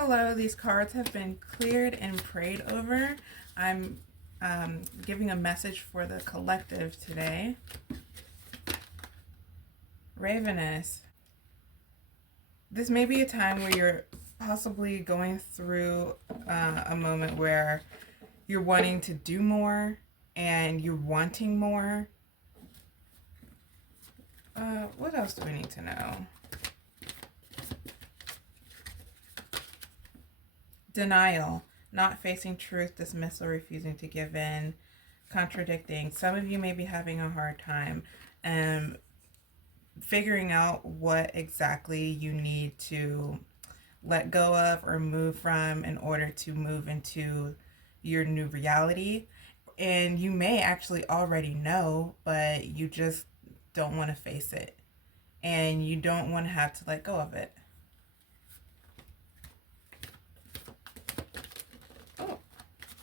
Hello, these cards have been cleared and prayed over. I'm giving a message for the collective today. Ravenous. This may be a time where you're possibly going through a moment where you're wanting to do more and you're wanting more. What else do we need to know? Denial, not facing truth, dismissal, refusing to give in, contradicting. Some of you may be having a hard time figuring out what exactly you need to let go of or move from in order to move into your new reality. And you may actually already know, but you just don't want to face it. And you don't want to have to let go of it. Oh,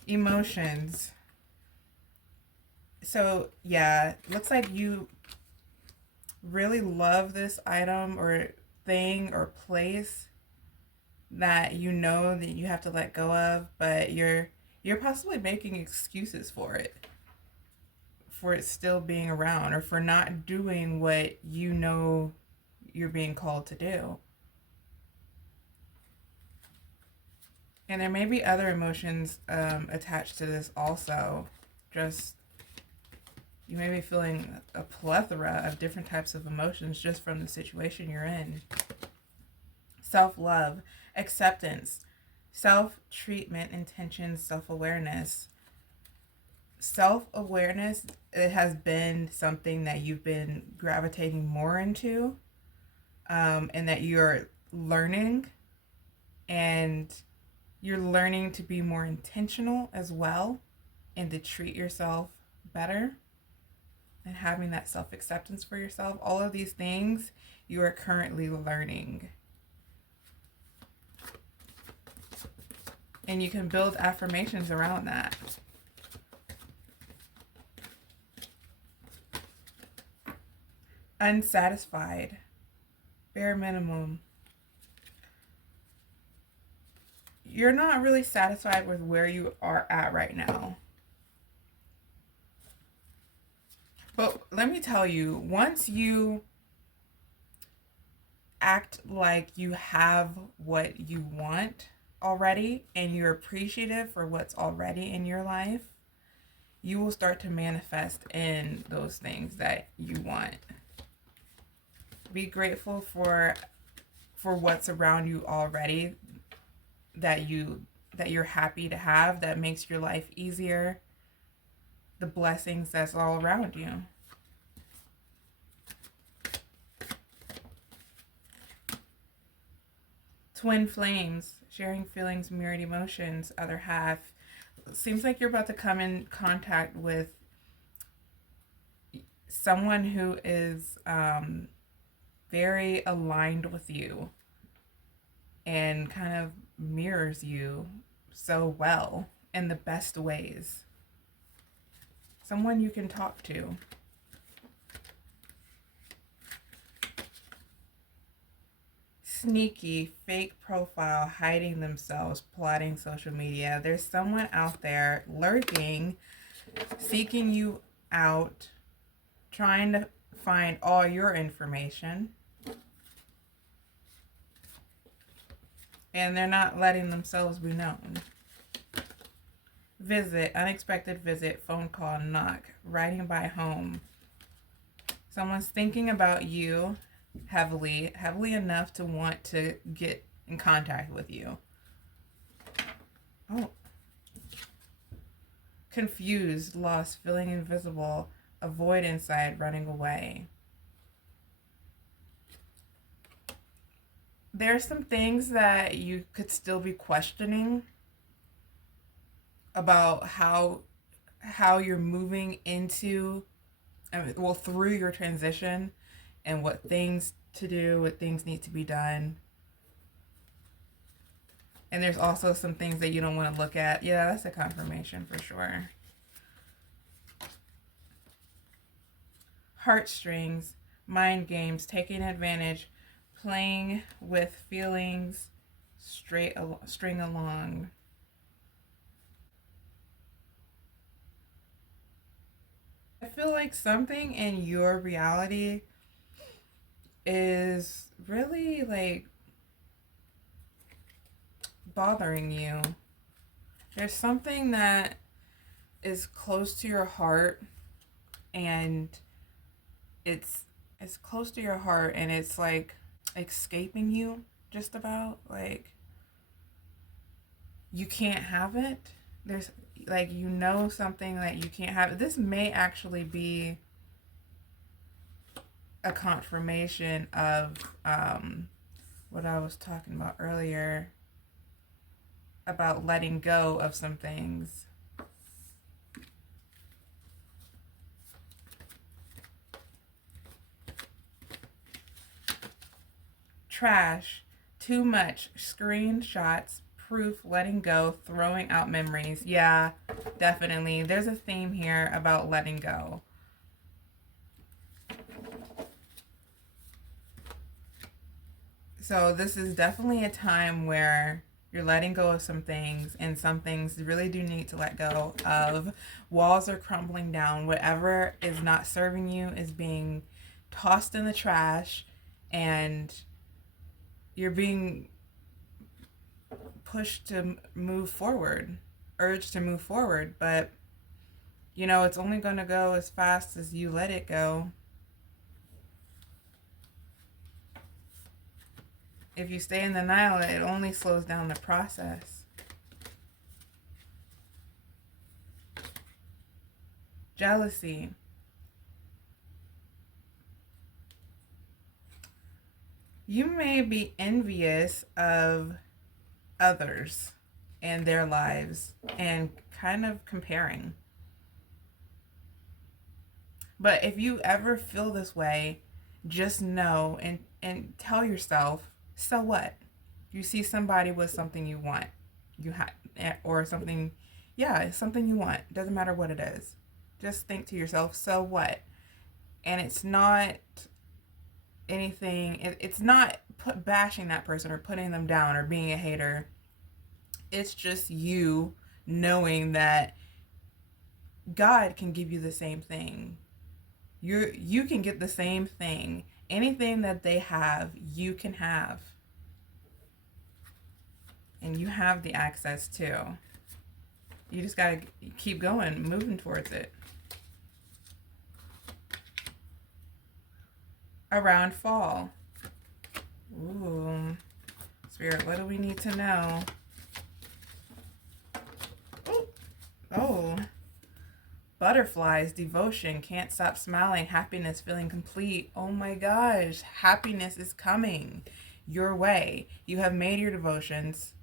emotions. So, yeah, looks like you really love this item or thing or place that you know that you have to let go of, but you're possibly making excuses for it still being around, or for not doing what you know you're being called to do. And there may be other emotions attached to this also. Just, you may be feeling a plethora of different types of emotions just from the situation you're in. Self-love, acceptance, self-treatment, intention, self-awareness. Self-awareness, it has been something that you've been gravitating more into, and that you're learning, and you're learning to be more intentional as well and to treat yourself better and having that self-acceptance for yourself. All of these things you are currently learning. And you can build affirmations around that. Unsatisfied, bare minimum. You're not really satisfied with where you are at right now. But let me tell you, once you act like you have what you want already and you're appreciative for what's already in your life, you will start to manifest in those things that you want. Be grateful for what's around you already that you're happy to have, that makes your life easier. The blessings that's all around you. Twin flames, sharing feelings, mirrored emotions, other half. Seems like you're about to come in contact with someone who is very aligned with you and kind of mirrors you so well in the best ways. Someone you can talk to. Sneaky, fake profile, hiding themselves, plotting social media. There's someone out there lurking, seeking you out, trying to find all your information. And they're not letting themselves be known. Visit, unexpected visit, phone call, knock, riding by home. Someone's thinking about you heavily enough to want to get in contact with you. Oh. Confused, lost, feeling invisible, avoid inside, running away. There's some things that you could still be questioning about how you're moving into, through your transition, and what things to do, what things need to be done. And there's also some things that you don't want to look at. Yeah, that's a confirmation for sure. Heartstrings, mind games, taking advantage, playing with feelings, string along. I feel like something in your reality is really like bothering you. There's something that is close to your heart, and it's it's close to your heart, and it's like escaping you just about. Like you can't have it. There's like something that you can't have. This may actually be a confirmation of what I was talking about earlier about letting go of some things. Trash, too much, screenshots, proof, letting go, throwing out memories. Yeah, definitely. There's a theme here about letting go. So this is definitely a time where you're letting go of some things, and some things really do need to let go of. Walls are crumbling down. Whatever is not serving you is being tossed in the trash, and you're being pushed to move forward, urged to move forward. But, it's only going to go as fast as you let it go. If you stay in denial, it only slows down the process. Jealousy. You may be envious of others and their lives and kind of comparing. But if you ever feel this way, just know and tell yourself, so what? You see somebody with something you want, or something, yeah, it's something you want. Doesn't matter what it is. Just think to yourself, so what? And it's not anything. It's not bashing that person or putting them down or being a hater. It's just you knowing that God can give you the same thing. You can get the same thing. Anything that they have, you can have. And you have the access too. You just gotta keep going, moving towards it. Around fall. Ooh. Spirit, what do we need to know? Oh. Butterflies, devotion, can't stop smiling, happiness, feeling complete. Oh my gosh, happiness is coming your way. You have made your devotions.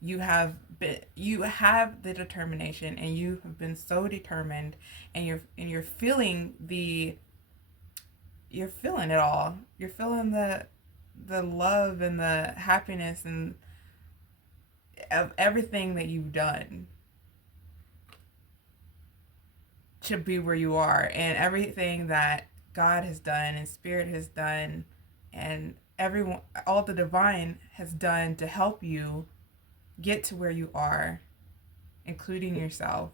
You have the determination, and you have been so determined, and you're feeling you're feeling it all. You're feeling the love and the happiness and of everything that you've done to be where you are, and everything that God has done and Spirit has done, and everyone, all the divine has done to help you get to where you are, including yourself.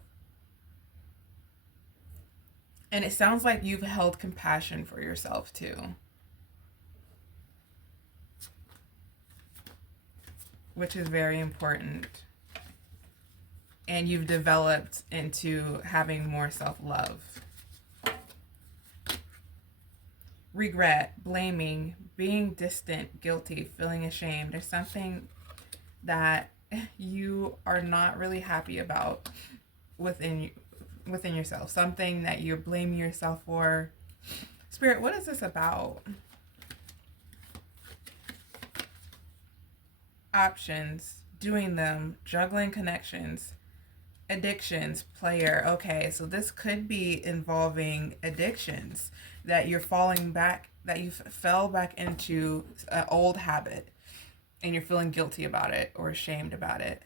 And it sounds like you've held compassion for yourself too, which is very important. And you've developed into having more self-love. Regret, blaming, being distant, guilty, feeling ashamed. There's something that you are not really happy about within yourself. Something that you're blaming yourself for. Spirit, what is this about? Options, doing them, juggling connections, addictions, player. Okay, so this could be involving addictions, that you're falling back, that you fell back into an old habit, and you're feeling guilty about it or ashamed about it.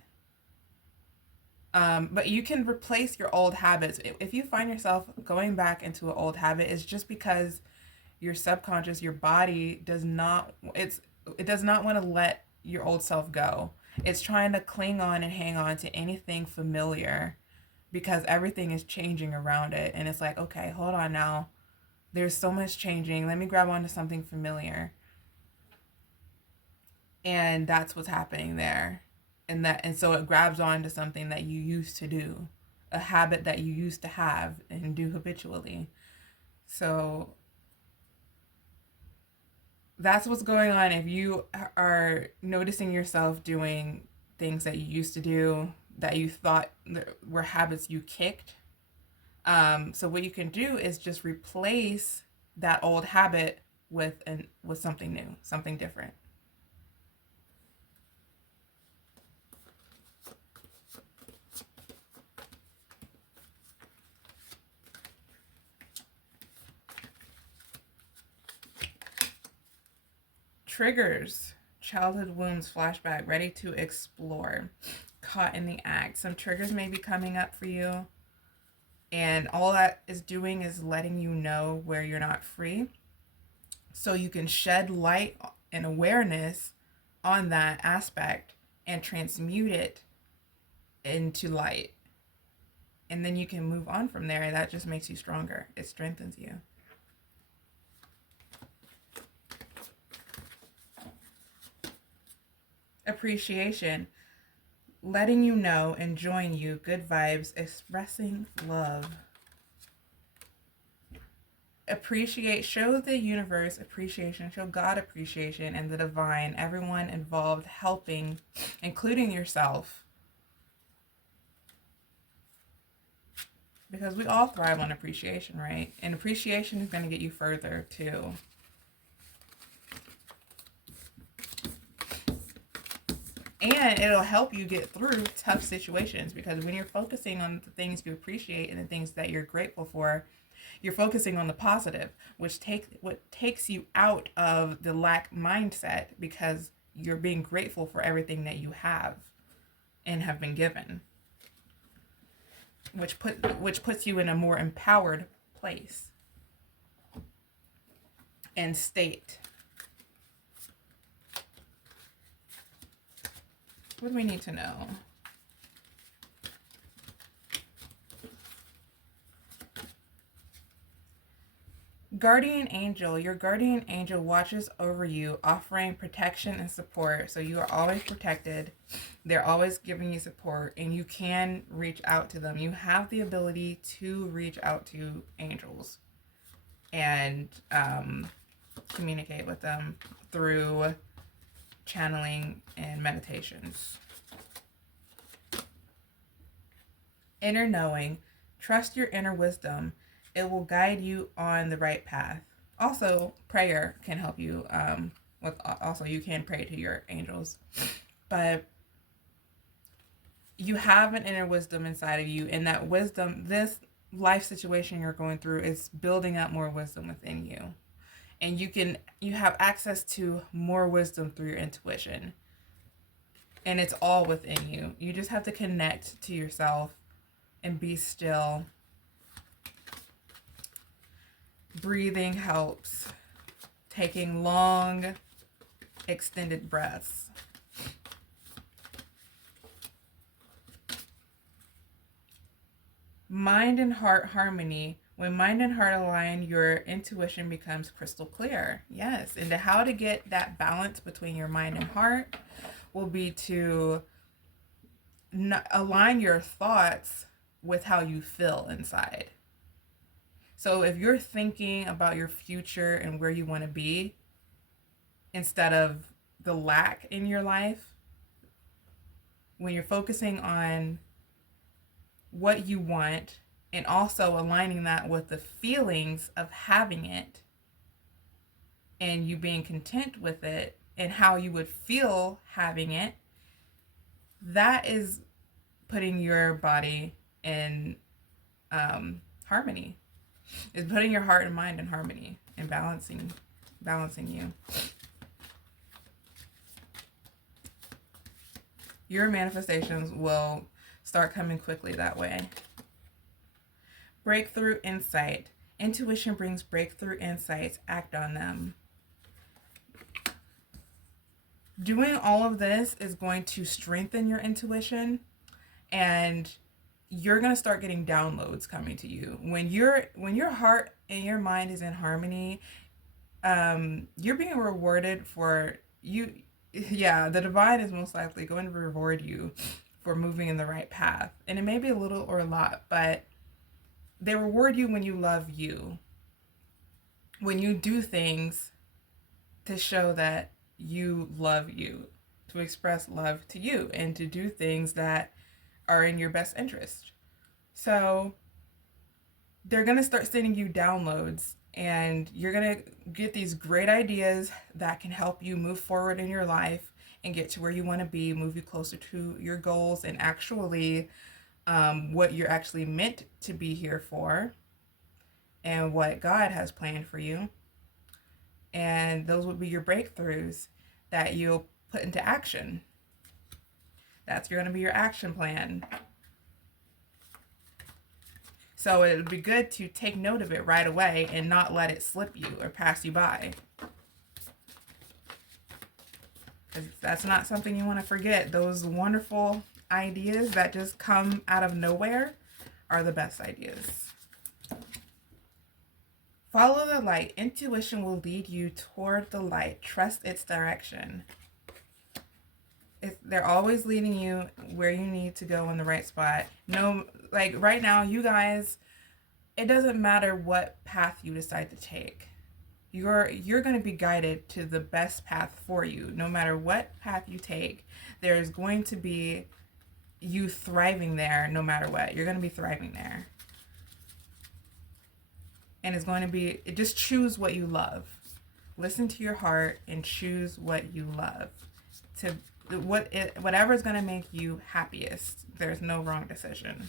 But you can replace your old habits. If you find yourself going back into an old habit, it's just because your subconscious, your body it does not want to let your old self go. It's trying to cling on and hang on to anything familiar because everything is changing around it. And it's like, okay, hold on now. There's so much changing. Let me grab onto something familiar. And that's what's happening there. And so it grabs onto something that you used to do, a habit that you used to have and do habitually. So that's what's going on if you are noticing yourself doing things that you used to do that you thought were habits you kicked. So what you can do is just replace that old habit with something new, something different. Triggers, childhood wounds, flashback, ready to explore, caught in the act. Some triggers may be coming up for you, and all that is doing is letting you know where you're not free, so you can shed light and awareness on that aspect and transmute it into light. And then you can move on from there, and that just makes you stronger. It strengthens you. Appreciation, letting you know, enjoying you, good vibes, expressing love. Appreciate, show the universe appreciation, show God appreciation and the divine, everyone involved helping, including yourself. Because we all thrive on appreciation, right? And appreciation is going to get you further too. And it'll help you get through tough situations, because when you're focusing on the things you appreciate and the things that you're grateful for, you're focusing on the positive, which takes you out of the lack mindset, because you're being grateful for everything that you have and have been given, which puts you in a more empowered place and state. What do we need to know? Guardian angel. Your guardian angel watches over you, offering protection and support. So you are always protected. They're always giving you support, and you can reach out to them. You have the ability to reach out to angels and communicate with them through channeling and meditations. Inner knowing. Trust your inner wisdom. It will guide you on the right path. Also, prayer can help you. Also, you can pray to your angels, but you have an inner wisdom inside of you, and that wisdom, this life situation you're going through, is building up more wisdom within you, and you have access to more wisdom through your intuition, and it's all within you. You just have to connect to yourself and be still. Breathing helps. Taking long, extended breaths. Mind and heart harmony. When mind and heart align, your intuition becomes crystal clear. Yes, and how to get that balance between your mind and heart will be to align your thoughts with how you feel inside. So if you're thinking about your future and where you want to be, instead of the lack in your life, when you're focusing on what you want and also aligning that with the feelings of having it and you being content with it and how you would feel having it, that is putting your body in harmony. Is putting your heart and mind in harmony and balancing you. Your manifestations will start coming quickly that way. Breakthrough insight. Intuition brings breakthrough insights. Act on them. Doing all of this is going to strengthen your intuition, and you're going to start getting downloads coming to you. When your heart and your mind is in harmony, you're being rewarded for you. Yeah, the divine is most likely going to reward you for moving in the right path. And it may be a little or a lot, but they reward you when you love you. When you do things to show that you love you, to express love to you, and to do things that are in your best interest. So they're going to start sending you downloads, and you're going to get these great ideas that can help you move forward in your life and get to where you want to be, move you closer to your goals, and actually what you're actually meant to be here for, and what God has planned for you. And those would be your breakthroughs that you'll put into action. That's going to be your action plan. So it would be good to take note of it right away and not let it slip you or pass you by. Because that's not something you want to forget. Those wonderful ideas that just come out of nowhere are the best ideas. Follow the light. Intuition will lead you toward the light. Trust its direction. They're always leading you where you need to go in the right spot. No, like right now, you guys, it doesn't matter what path you decide to take. You're going to be guided to the best path for you. No matter what path you take, there's going to be you thriving there no matter what. You're going to be thriving there. And it's going to be, just choose what you love. Listen to your heart and choose what you love. Whatever is going to make you happiest. There's no wrong decision.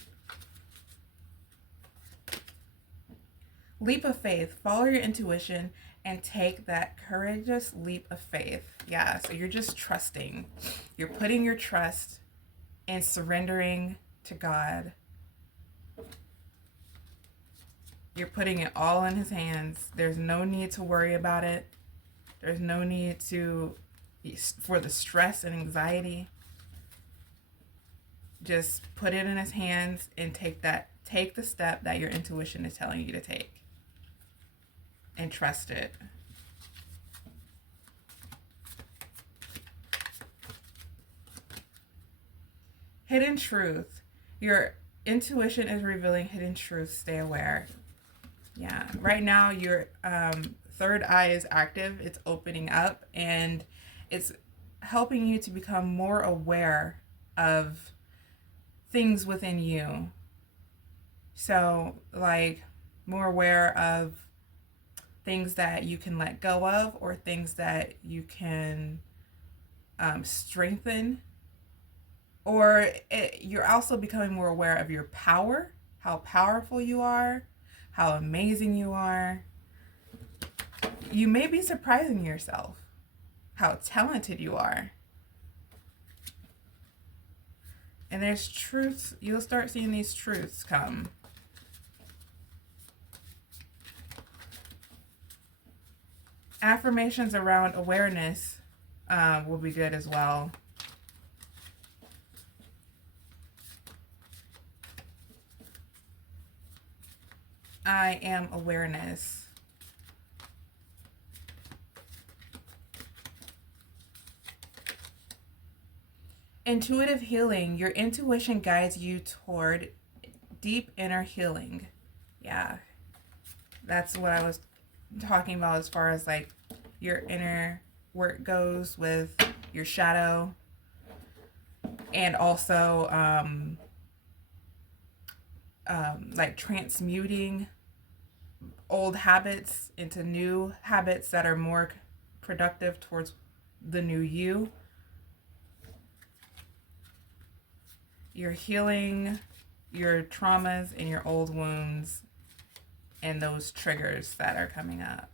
Leap of faith. Follow your intuition and take that courageous leap of faith. Yeah, so you're just trusting. You're putting your trust and surrendering to God. You're putting it all in his hands. There's no need to worry about it. There's no need for the stress and anxiety. Just put it in his hands and take the step that your intuition is telling you to take. And trust it. Hidden truth. Your intuition is revealing hidden truths. Stay aware. Yeah. Right now, your third eye is active. It's opening up, and it's helping you to become more aware of things within you. So, like, more aware of things that you can let go of, or things that you can strengthen. Or you're also becoming more aware of your power, how powerful you are, how amazing you are. You may be surprising yourself how talented you are. And there's truths, you'll start seeing these truths come. Affirmations around awareness will be good as well. I am awareness. Intuitive healing. Your intuition guides you toward deep inner healing. Yeah. That's what I was talking about as far as like your inner work goes with your shadow. And also like transmuting old habits into new habits that are more productive towards the new you. You're healing your traumas and your old wounds and those triggers that are coming up.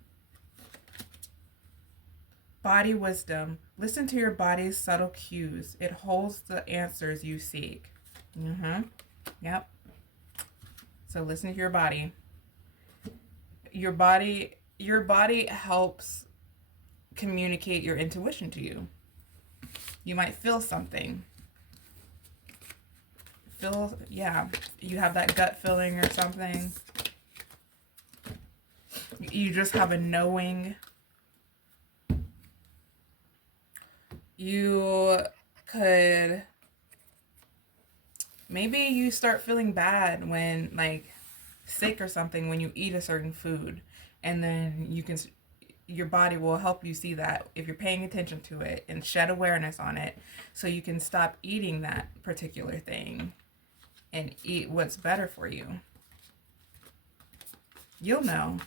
Body wisdom. Listen to your body's subtle cues. It holds the answers you seek. Yep. So listen to your body. Your body helps communicate your intuition to you. You might feel something. Yeah, you have that gut feeling or something. You just have a knowing. You could, maybe you start feeling bad when, like, sick or something, when you eat a certain food, and then your body will help you see that if you're paying attention to it and shed awareness on it, so you can stop eating that particular thing and eat what's better for you. You'll know.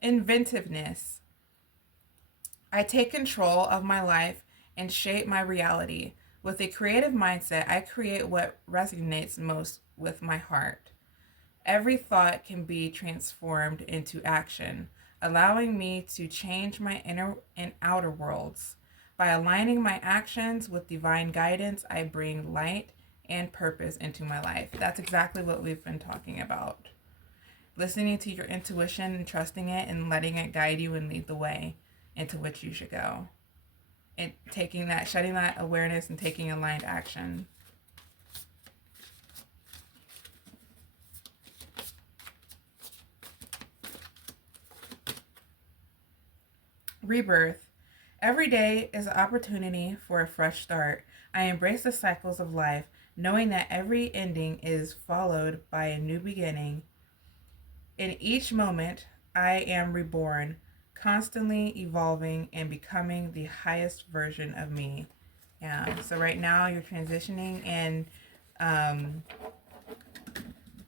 Inventiveness. I take control of my life and shape my reality. With a creative mindset, I create what resonates most with my heart. Every thought can be transformed into action, allowing me to change my inner and outer worlds. By aligning my actions with divine guidance, I bring light and purpose into my life. That's exactly what we've been talking about. Listening to your intuition and trusting it and letting it guide you and lead the way into which you should go. And shedding that awareness and taking aligned action. Rebirth. Every day is an opportunity for a fresh start. I embrace the cycles of life, knowing that every ending is followed by a new beginning. In each moment, I am reborn, constantly evolving and becoming the highest version of me. Yeah, so right now you're transitioning and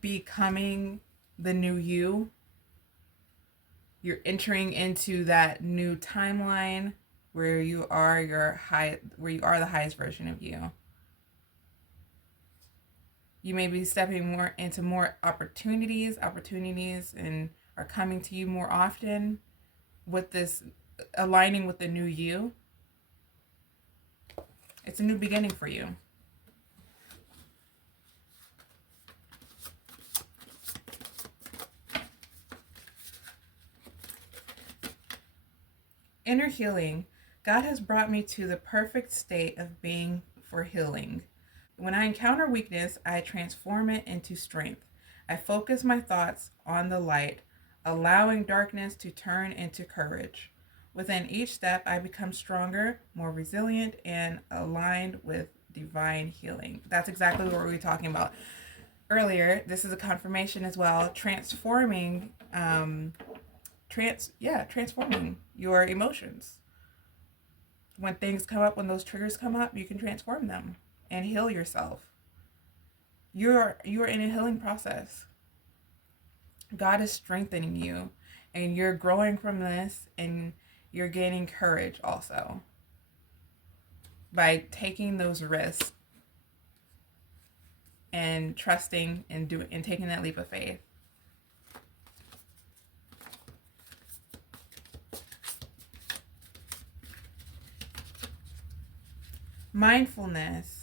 becoming the new you. You're entering into that new timeline where you are the highest version of you. You may be stepping more into more opportunities and are coming to you more often with this aligning with the new you. It's a new beginning for you. Inner healing. God has brought me to the perfect state of being for healing. When I encounter weakness, I transform it into strength. I focus my thoughts on the light, allowing darkness to turn into courage. Within each step, I become stronger, more resilient, and aligned with divine healing. That's exactly what we were talking about earlier. This is a confirmation as well. Transforming your emotions. When things come up, when those triggers come up, you can transform them and heal yourself. You're in a healing process. God is strengthening you, and you're growing from this, and you're gaining courage also by taking those risks and trusting and taking that leap of faith. Mindfulness.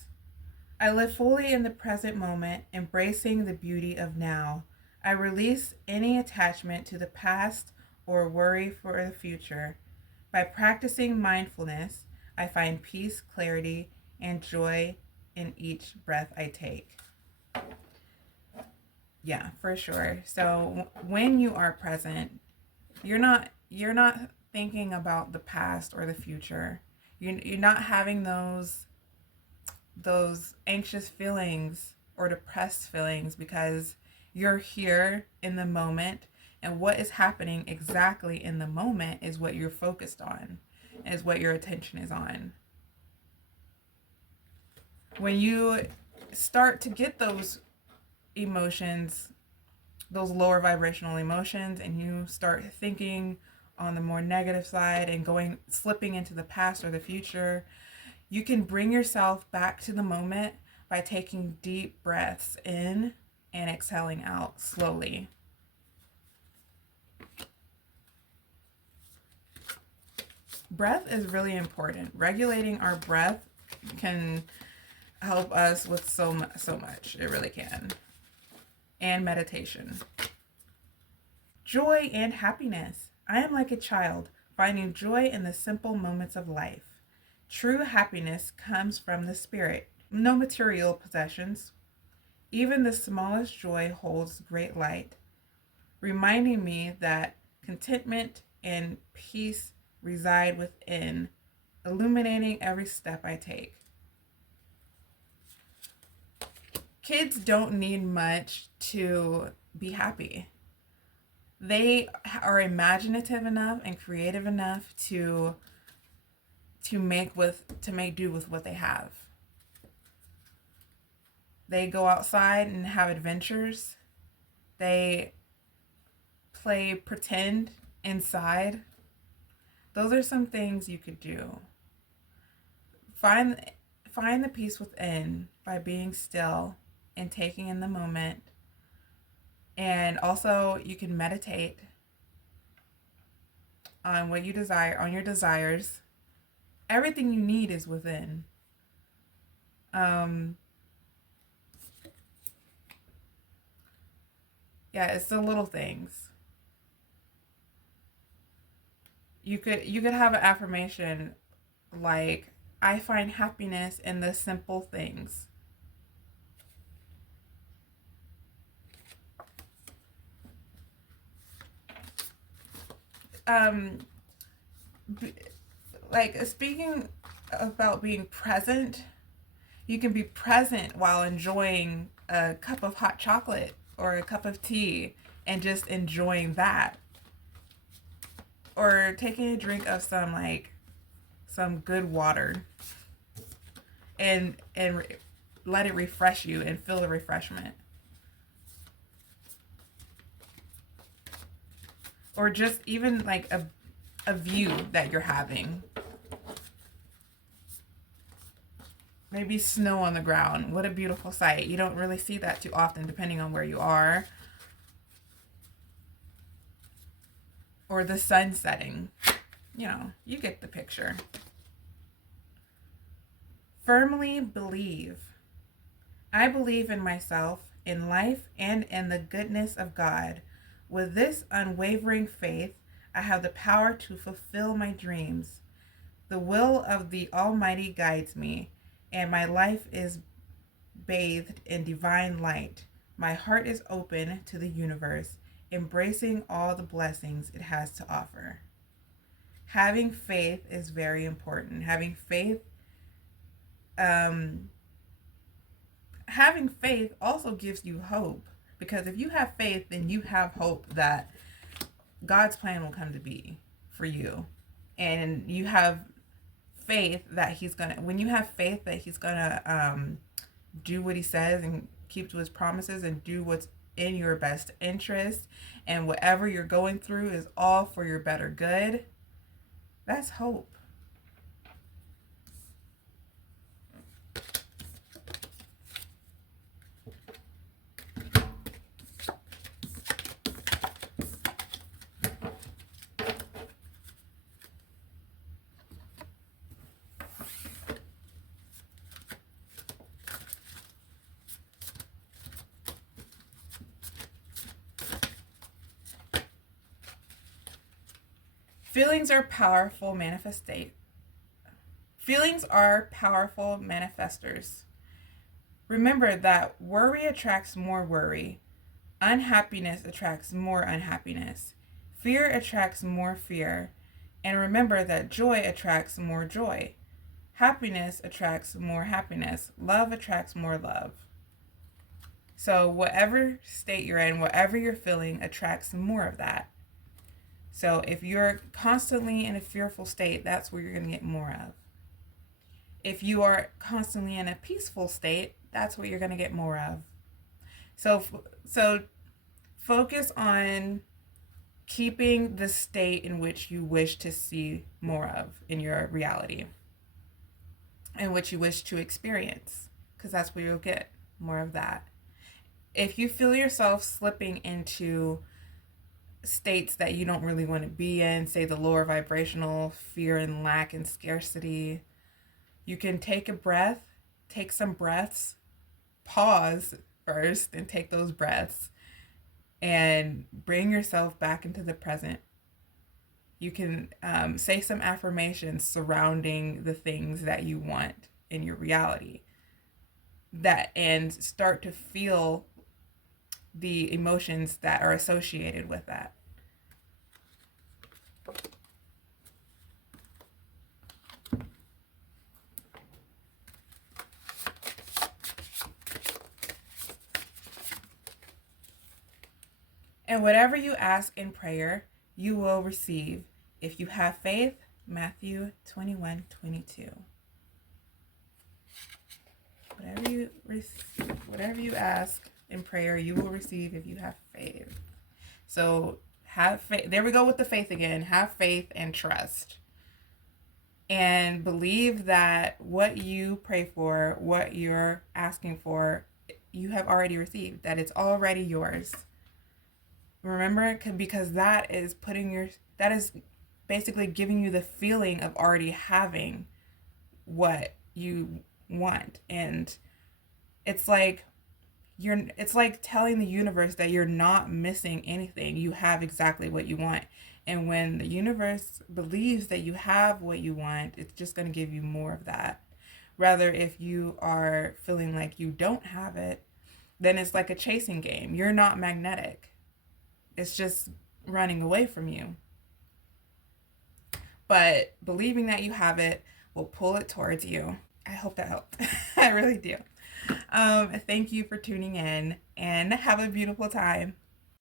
I live fully in the present moment, embracing the beauty of now. I release any attachment to the past or worry for the future. By practicing mindfulness, I find peace, clarity, and joy in each breath I take. Yeah, for sure. So when you are present, you're not thinking about the past or the future. You're not having those anxious feelings or depressed feelings, because you're here in the moment, and what is happening exactly in the moment is what you're focused on, is what your attention is on. When you start to get those emotions, those lower vibrational emotions, and you start thinking on the more negative side and slipping into the past or the future, you can bring yourself back to the moment by taking deep breaths in and exhaling out slowly. Breath is really important. Regulating our breath can help us with so much. It really can. and meditation. Joy and happiness. I am like a child, finding joy in the simple moments of life. True happiness comes from the spirit, no material possessions. Even the smallest joy holds great light, reminding me that contentment and peace reside within, illuminating every step I take. Kids don't need much to be happy. They are imaginative enough and creative enough to make do with what they have. They go outside and have adventures. They play pretend inside. Those are some things you could do. Find the peace within by being still and taking in the moment. And also you can meditate on what you desire, on your desires. Everything you need is within. Yeah, it's the little things. You could have an affirmation like, I find happiness in the simple things. Like, speaking about being present, you can be present while enjoying a cup of hot chocolate or a cup of tea and just enjoying that. Or taking a drink of some good water and let it refresh you and feel the refreshment. Or just even like a view that you're having. Maybe snow on the ground. What a beautiful sight. You don't really see that too often depending on where you are. Or the sun setting. You know, you get the picture. Firmly believe. I believe in myself, in life, and in the goodness of God. With this unwavering faith, I have the power to fulfill my dreams. The will of the Almighty guides me, and my life is bathed in divine light. My heart is open to the universe, embracing all the blessings it has to offer. Having faith is very important. Having faith also gives you hope, because if you have faith, then you have hope that God's plan will come to be for you. And you have faith that when you have faith that he's gonna do what he says and keep to his promises and do what's in your best interest, and whatever you're going through is all for your better good, that's hope. Feelings are powerful manifestors. Remember that worry attracts more worry. Unhappiness attracts more unhappiness. Fear attracts more fear. And remember that joy attracts more joy. Happiness attracts more happiness. Love attracts more love. So whatever state you're in, whatever you're feeling attracts more of that. So if you're constantly in a fearful state, that's where you're going to get more of. If you are constantly in a peaceful state, that's what you're going to get more of. So focus on keeping the state in which you wish to see more of in your reality, and what you wish to experience, because that's where you'll get more of that. If you feel yourself slipping into states that you don't really want to be in, say the lower vibrational fear and lack and scarcity, you can take a breath, take some breaths, pause, first and take those breaths and bring yourself back into the present. You can say some affirmations surrounding the things that you want in your reality, that and start to feel the emotions that are associated with that. And whatever you ask in prayer, you will receive if you have faith. Matthew 21:22. Whatever you ask in prayer, you will receive if you have faith. So have faith. There we go with the faith again. Have faith and trust. And believe that what you pray for, what you're asking for, you have already received, that it's already yours. Remember, because that is basically giving you the feeling of already having what you want. And it's like telling the universe that you're not missing anything. You have exactly what you want. And when the universe believes that you have what you want, it's just going to give you more of that. Rather, if you are feeling like you don't have it, then it's like a chasing game. You're not magnetic. It's just running away from you. But believing that you have it will pull it towards you. I hope that helped. I really do. Thank you for tuning in, and have a beautiful time.